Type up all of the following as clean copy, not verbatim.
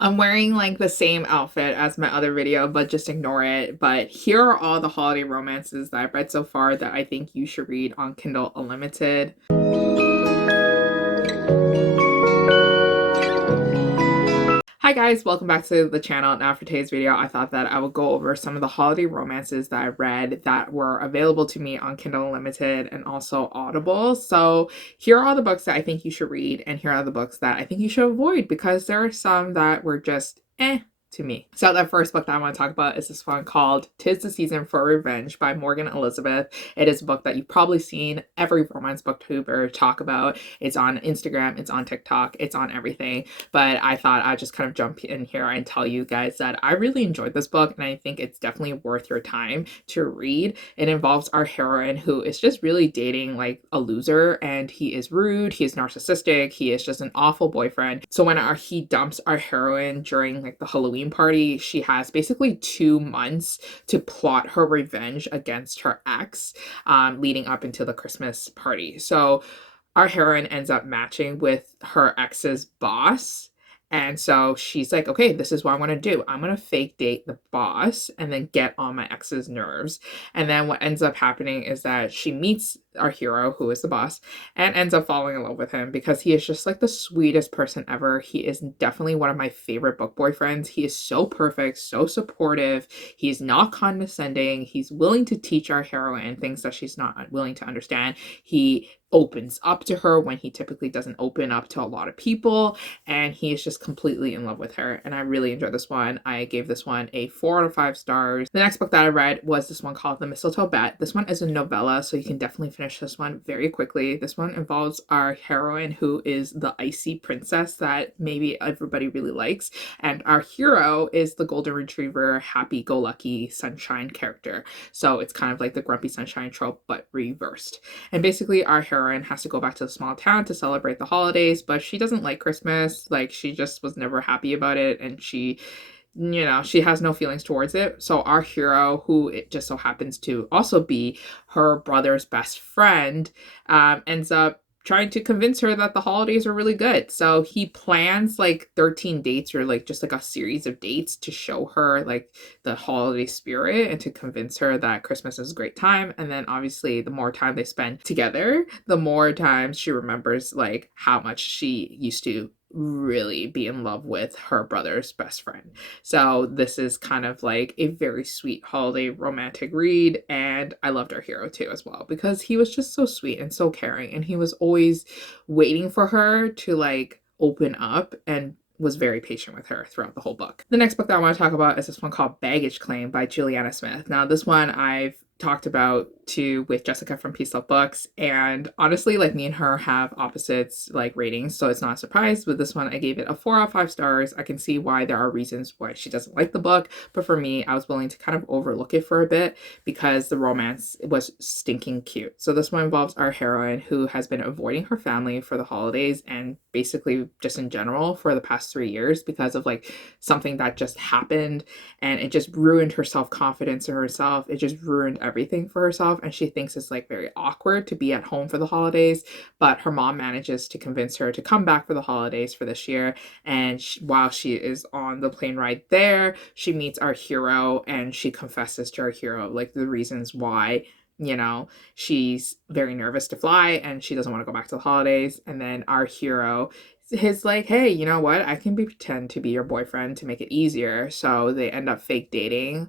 I'm wearing like the same outfit as my other video, but just ignore it. But here are all the holiday romances that I've read so far that I think you should read on Kindle Unlimited. Hi guys, welcome back to the channel. Now for today's video, I thought that I would go over some of the holiday romances that I read that were available to me on Kindle Unlimited and also Audible. So here are the books that I think you should read, and here are the books that I think you should avoid because there are some that were just to me. So the first book that I want to talk about is this one called "'Tis the Season for Revenge" by Morgan Elizabeth. It is a book that you've probably seen every romance booktuber talk about. It's on Instagram, it's on TikTok, it's on everything. But I thought I'd just kind of jump in here and tell you guys that I really enjoyed this book, and I think it's definitely worth your time to read. It involves our heroine who is just really dating like a loser, and he is rude, he is narcissistic, he is just an awful boyfriend. So when he dumps our heroine during like the Halloween party, she has basically 2 months to plot her revenge against her ex, leading up into the Christmas party. So our heroine ends up matching with her ex's boss. And so she's like, okay, this is what I'm going to do. I'm going to fake date the boss and then get on my ex's nerves. And then what ends up happening is that she meets our hero, who is the boss, and ends up falling in love with him because he is just like the sweetest person ever. He is definitely one of my favorite book boyfriends. He is so perfect, so supportive. He's not condescending. He's willing to teach our heroine things that she's not willing to understand. He opens up to her when he typically doesn't open up to a lot of people, and he is just completely in love with her, and I really enjoyed this one. I gave this one a 4 out of 5 stars. The next book that I read was this one called The Mistletoe Pact. This one is a novella, so you can definitely finish this one very quickly. This one involves our heroine who is the icy princess that maybe everybody really likes, and our hero is the golden retriever, happy-go-lucky sunshine character. So it's kind of like the grumpy sunshine trope but reversed. And basically our heroine has to go back to the small town to celebrate the holidays, but she doesn't like Christmas. Like, she just was never happy about it, and she has no feelings towards it. So our hero, who it just so happens to also be her brother's best friend, ends up trying to convince her that the holidays are really good. So he plans like 13 dates, or like just like a series of dates, to show her like the holiday spirit and to convince her that Christmas is a great time. And then obviously the more time they spend together, the more times she remembers like how much she used to really be in love with her brother's best friend. So this is kind of like a very sweet holiday romantic read, and I loved our hero too as well because he was just so sweet and so caring, and he was always waiting for her to like open up and was very patient with her throughout the whole book. The next book that I want to talk about is this one called Baggage Claim by Juliana Smith. Now this one I've talked about too with Jessica from Peace Love Books, and honestly like me and her have opposites like ratings, so it's not a surprise. With this one I gave it a 4 out of 5 stars. I can see why there are reasons why she doesn't like the book, but for me I was willing to kind of overlook it for a bit because the romance was stinking cute. So this one involves our heroine who has been avoiding her family for the holidays and basically just in general for the past 3 years because of like something that just happened, and it just ruined her self-confidence in herself. It just ruined everything for herself, and she thinks it's like very awkward to be at home for the holidays, but her mom manages to convince her to come back for the holidays for this year. And while she is on the plane ride there, she meets our hero, and she confesses to our hero like the reasons why she's very nervous to fly and she doesn't want to go back to the holidays. And then our hero is like, hey, you know what, I can pretend to be your boyfriend to make it easier. So they end up fake dating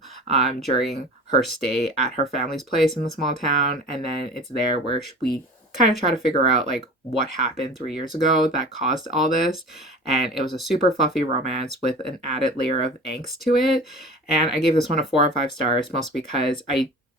during her stay at her family's place in the small town, and then it's there where we kind of try to figure out like what happened 3 years ago that caused all this. And it was a super fluffy romance with an added layer of angst to it, and I gave this one a 4 out of 5 stars, mostly because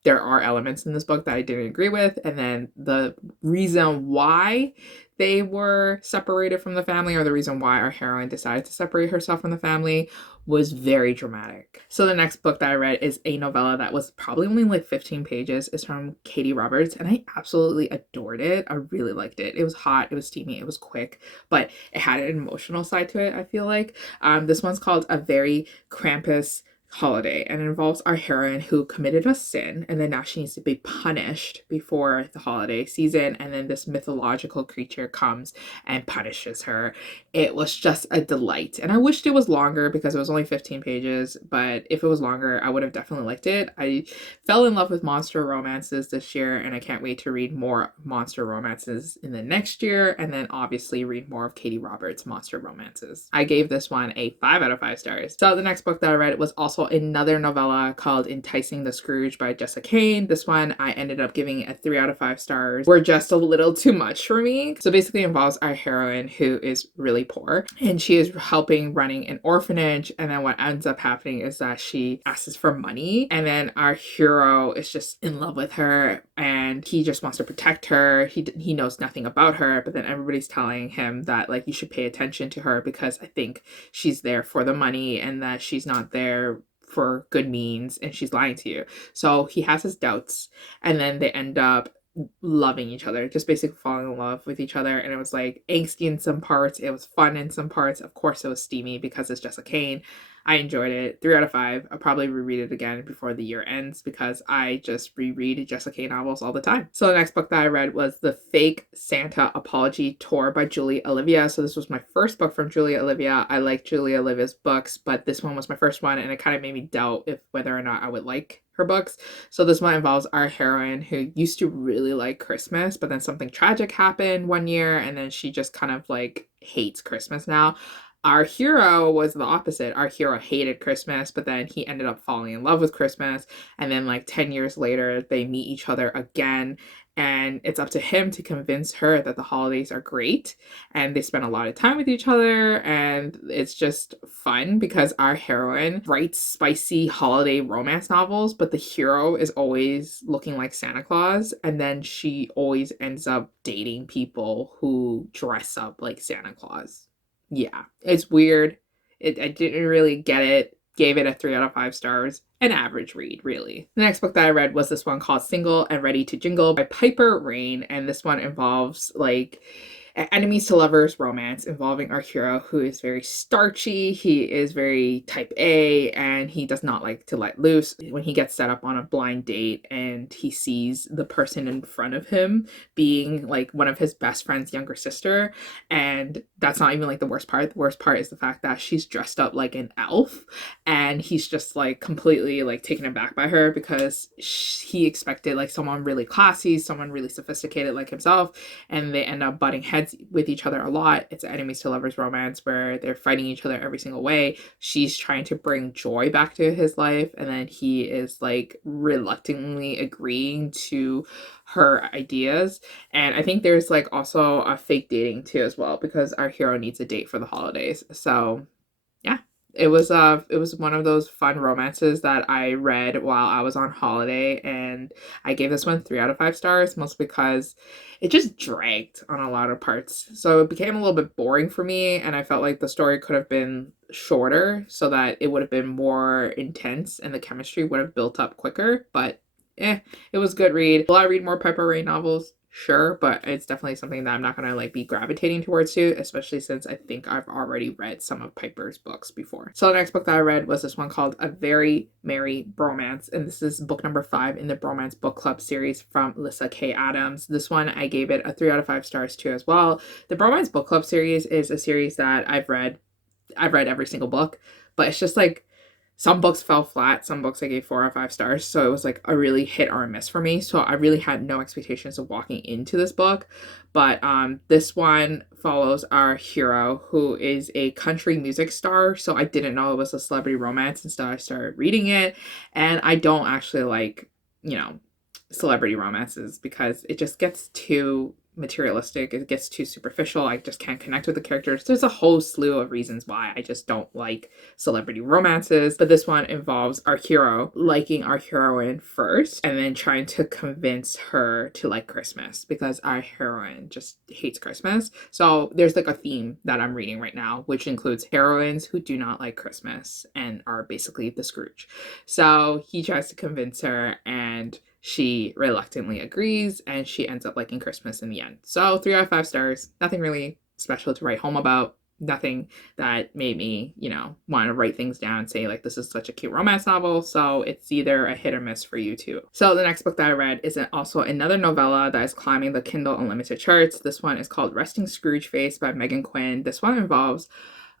there are elements in this book that I didn't agree with, and then the reason why they were separated from the family, or the reason why our heroine decided to separate herself from the family, was very dramatic. So the next book that I read is a novella that was probably only like 15 pages. It's from Katie Roberts, and I absolutely adored it. I really liked it. It was hot, it was steamy, it was quick, but it had an emotional side to it, I feel like. This one's called A Very Krampus holiday, and it involves our heroine who committed a sin, and then now she needs to be punished before the holiday season, and then this mythological creature comes and punishes her. It was just a delight, and I wished it was longer because it was only 15 pages, but if it was longer I would have definitely liked it. I fell in love with monster romances this year, and I can't wait to read more monster romances in the next year, and then obviously read more of Katie Roberts' monster romances. I gave this one a 5 out of 5 stars. So the next book that I read was also another novella called Enticing the Scrooge by Jessica Cain. This one I ended up giving a 3 out of 5 stars. Were just a little too much for me. So basically it involves our heroine who is really poor, and she is helping running an orphanage, and then what ends up happening is that she asks for money, and then our hero is just in love with her, and he just wants to protect her. He knows nothing about her, but then everybody's telling him that like you should pay attention to her because I think she's there for the money and that she's not there for good means, and she's lying to you. So he has his doubts, and then they end up loving each other, just basically falling in love with each other. And it was like angsty in some parts, it was fun in some parts, of course it was steamy because it's Jessica Cain. I enjoyed it. 3 out of 5. I'll probably reread it again before the year ends because I just reread Jessica Cain novels all the time. So the next book that I read was The Fake Santa Apology Tour by Julie Olivia. So this was my first book from Julie Olivia. I like Julie Olivia's books, but this one was my first one, and it kind of made me doubt if whether or not I would like her books. So this one involves our heroine who used to really like Christmas, but then something tragic happened one year, and then she just kind of like hates Christmas now. Our hero was the opposite. Our hero hated Christmas, but then he ended up falling in love with Christmas. And then like 10 years later, they meet each other again. And it's up to him to convince her that the holidays are great. And they spend a lot of time with each other. And it's just fun because our heroine writes spicy holiday romance novels, but the hero is always looking like Santa Claus. And then she always ends up dating people who dress up like Santa Claus. Yeah, it's weird. I didn't really get it. Gave it a 3 out of 5 stars. An average read, really. The next book that I read was this one called Single and Ready to Jingle by Piper Rain. And this one involves like enemies to lovers romance involving our hero who is very starchy. He is very type A, and he does not like to let loose. When he gets set up on a blind date and he sees the person in front of him being like one of his best friend's younger sister, and that's not even like the worst part. The worst part is the fact that she's dressed up like an elf, and he's just like completely like taken aback by her because he expected like someone really classy, someone really sophisticated like himself, and they end up butting heads with each other a lot. It's an enemies to lovers romance where they're fighting each other every single way. She's trying to bring joy back to his life, and then he is like reluctantly agreeing to her ideas. And I think there's like also a fake dating too as well because our hero needs a date for the holidays. So yeah, it was one of those fun romances that I read while I was on holiday, and I gave this one 3 out of 5 stars, mostly because it just dragged on a lot of parts. So it became a little bit boring for me, and I felt like the story could have been shorter so that it would have been more intense and the chemistry would have built up quicker. But it was a good read. Will I read more Piper Ray novels? Sure, but it's definitely something that I'm not gonna like be gravitating towards too, especially since I think I've already read some of Piper's books before. So the next book that I read was this one called A Very Merry Bromance, and this is book number 5 in the Bromance book club series from Lissa K. Adams. This one I gave it a 3 out of 5 stars too as well. The Bromance book club series is a series that I've read every single book, but it's just like some books fell flat, some books I gave 4 out of 5 stars. So it was like a really hit or a miss for me. So I really had no expectations of walking into this book. But this one follows our hero who is a country music star. So I didn't know it was a celebrity romance until I started reading it. And I don't actually like, celebrity romances because it just gets too materialistic. It gets too superficial. I just can't connect with the characters. There's a whole slew of reasons why I just don't like celebrity romances, but this one involves our hero liking our heroine first and then trying to convince her to like Christmas because our heroine just hates Christmas. So there's like a theme that I'm reading right now, which includes heroines who do not like Christmas and are basically the Scrooge. So he tries to convince her, and she reluctantly agrees, and she ends up liking Christmas in the end. So 3 out of 5 stars. Nothing really special to write home about. nothing that made me, want to write things down and say like, this is such a cute romance novel. So it's either a hit or miss for you too. So the next book that I read is also another novella that is climbing the Kindle Unlimited charts. This one is called Resting Scrooge Face by Megan Quinn. This one involves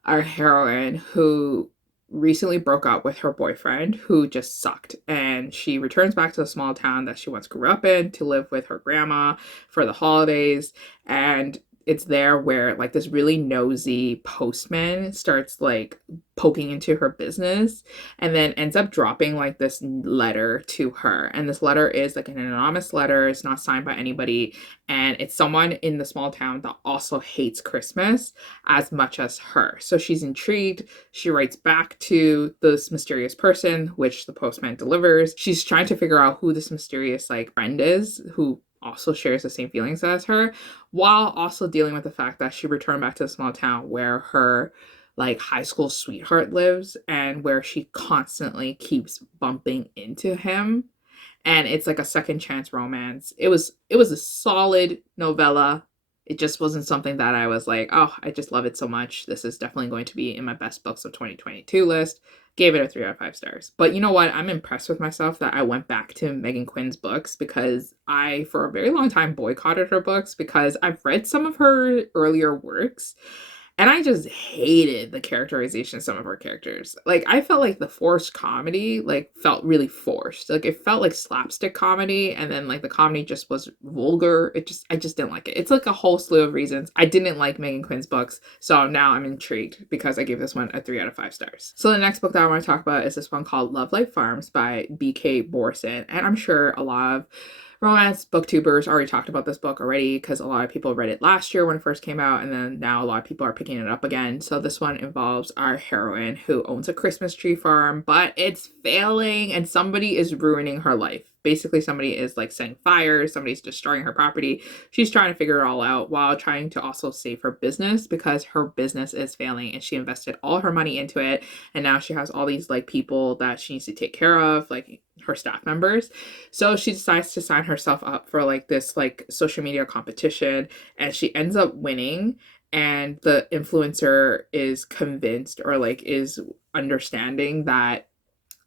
our heroine who recently broke up with her boyfriend who just sucked, and she returns back to the small town that she once grew up in to live with her grandma for the holidays. And it's there where like this really nosy postman starts like poking into her business and then ends up dropping like this letter to her. And this letter is like an anonymous letter. It's not signed by anybody. And it's someone in the small town that also hates Christmas as much as her. So she's intrigued. She writes back to this mysterious person, which the postman delivers. She's trying to figure out who this mysterious like friend is, who also shares the same feelings as her, while also dealing with the fact that she returned back to the small town where her like high school sweetheart lives and where she constantly keeps bumping into him. And it's like a second chance romance. It was a solid novella. It just wasn't something that I was like, oh, I just love it so much. This is definitely going to be in my best books of 2022 list. Gave it a 3 out of 5 stars. But you know what? I'm impressed with myself that I went back to Megan Quinn's books, because I, for a very long time, boycotted her books because I've read some of her earlier works and I just hated the characterization of some of her characters. Like, I felt like the forced comedy, like, felt really forced. Like, it felt like slapstick comedy, and then, like, the comedy just was vulgar. I just didn't like it. It's, like, a whole slew of reasons. I didn't like Megan Quinn's books, so now I'm intrigued because I gave this one a 3 out of 5 stars. So the next book that I want to talk about is this one called Love Life Farms by B.K. Borson, and I'm sure a lot of romance booktubers already talked about this book already because a lot of people read it last year when it first came out, and then now a lot of people are picking it up again. So this one involves our heroine who owns a Christmas tree farm, but it's failing and somebody is ruining her life. Basically, somebody is like setting fires, somebody's destroying her property. She's trying to figure it all out while trying to also save her business because her business is failing and she invested all her money into it. And now she has all these like people that she needs to take care of, like her staff members. So she decides to sign herself up for like this like social media competition, and she ends up winning. And the influencer is convinced, or like is understanding, that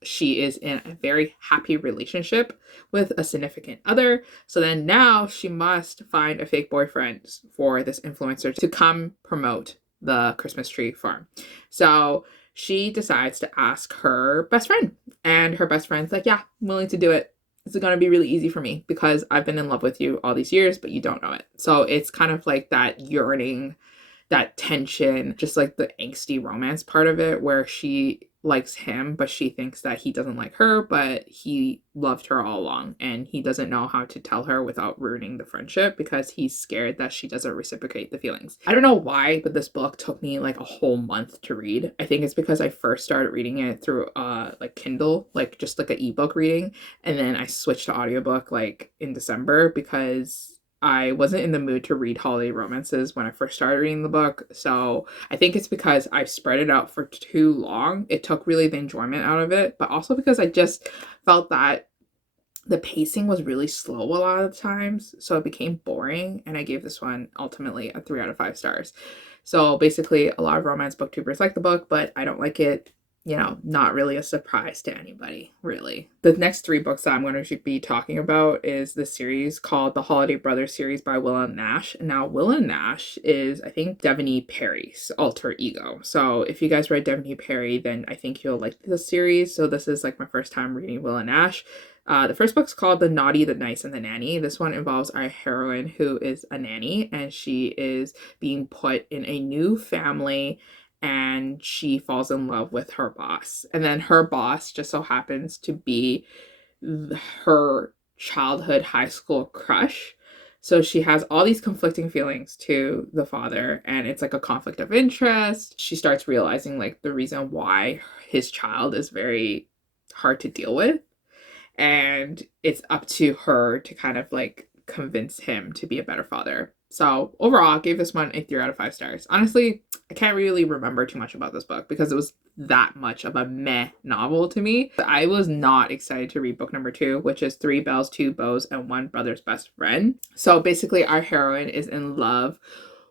she is in a very happy relationship with a significant other. So then now she must find a fake boyfriend for this influencer to come promote the Christmas tree farm. So she decides to ask her best friend, and her best friend's like, yeah, I'm willing to do it. It's going to be really easy for me because I've been in love with you all these years, but you don't know it. So it's kind of like that yearning, that tension, just like the angsty romance part of it, where she likes him, but she thinks that he doesn't like her, but he loved her all along, and he doesn't know how to tell her without ruining the friendship because he's scared that she doesn't reciprocate the feelings. I don't know why, but this book took me like a whole month to read. I think it's because I first started reading it through like Kindle, like just like an ebook reading, and then I switched to audiobook like in December because I wasn't in the mood to read holiday romances when I first started reading the book. So I think it's because I've spread it out for too long. It took really the enjoyment out of it, but also because I just felt that the pacing was really slow a lot of the times. So it became boring, and I gave this one ultimately a 3 out of 5 stars. So basically, a lot of romance booktubers like the book, but I don't like it. Not really a surprise to anybody, really. The next 3 books that I'm going to be talking about is the series called the Holiday Brothers series by Willa Nash. Now, Willa Nash is, I think, Devaney Perry's alter ego. So if you guys read Devaney Perry, then I think you'll like the series. So this is like my first time reading Willa Nash. The first book's called The Naughty, the Nice, and the Nanny. This one involves our heroine who is a nanny, and she is being put in a new family, and she falls in love with her boss. And then her boss just so happens to be her childhood high school crush. So she has all these conflicting feelings to the father, and it's like a conflict of interest. She starts realizing like the reason why his child is very hard to deal with. And it's up to her to kind of like convince him to be a better father. So overall, I gave this one a 3 out of 5 stars. Honestly, I can't really remember too much about this book because it was that much of a meh novel to me. I was not excited to read book number 2, which is 3 Bells, 2 Bows, and 1 Brother's Best Friend. So basically, our heroine is in love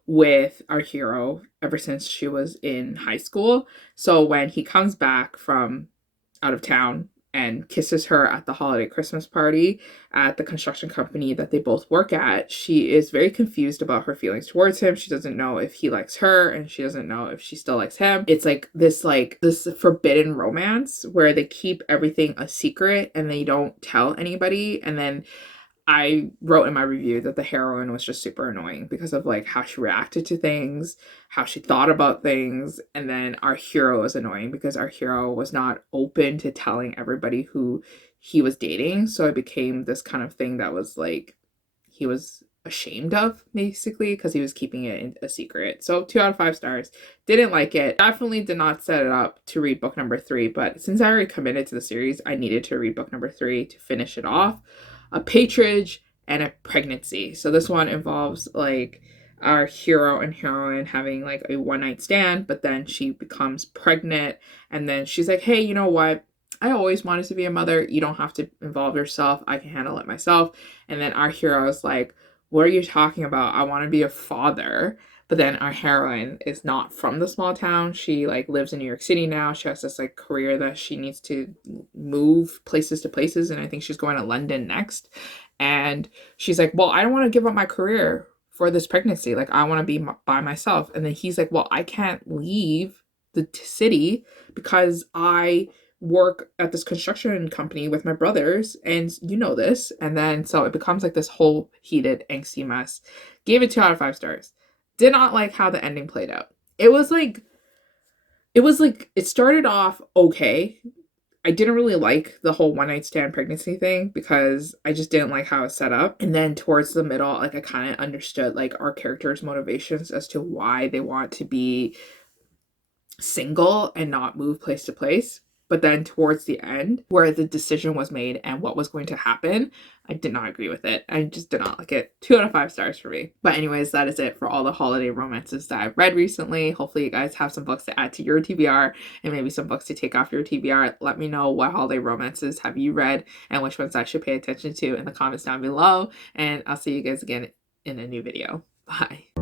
with our hero ever since she was in high school. So when he comes back from out of town and kisses her at the holiday Christmas party at the construction company that they both work at, she is very confused about her feelings towards him. She doesn't know if he likes her, and she doesn't know if she still likes him. It's like this forbidden romance where they keep everything a secret and they don't tell anybody. And then I wrote in my review that the heroine was just super annoying because of like how she reacted to things, how she thought about things, and then our hero was annoying because our hero was not open to telling everybody who he was dating. So it became this kind of thing that was like he was ashamed of, basically, because he was keeping it a secret. So 2 out of 5 stars. Didn't like it. Definitely did not set it up to read book number 3, but since I already committed to the series, I needed to read book number 3 to finish it off. A patronage and a pregnancy. So this one involves like our hero and heroine having like a one night stand, but then she becomes pregnant, and then she's like, hey, you know what? I always wanted to be a mother. You don't have to involve yourself. I can handle it myself. And then our hero is like, what are you talking about? I want to be a father. But then our heroine is not from the small town. She like lives in New York City now. She has this like career that she needs to move places to places, and I think she's going to London next. And she's like, well, I don't want to give up my career for this pregnancy. Like, I want to be by myself. And then he's like, well, I can't leave the city because I work at this construction company with my brothers, and you know this. And then so it becomes like this whole heated angsty mess. Gave it 2 out of 5 stars. Did not like how the ending played out. It was like it started off okay. I didn't really like the whole one night stand pregnancy thing because I just didn't like how it was set up. And then towards the middle, like I kind of understood like our characters' motivations as to why they want to be single and not move place to place. But then towards the end, where the decision was made and what was going to happen, I did not agree with it. I just did not like it. 2 out of 5 stars for me. But anyways, that is it for all the holiday romances that I've read recently. Hopefully you guys have some books to add to your TBR and maybe some books to take off your TBR. Let me know what holiday romances have you read and which ones I should pay attention to in the comments down below. And I'll see you guys again in a new video. Bye.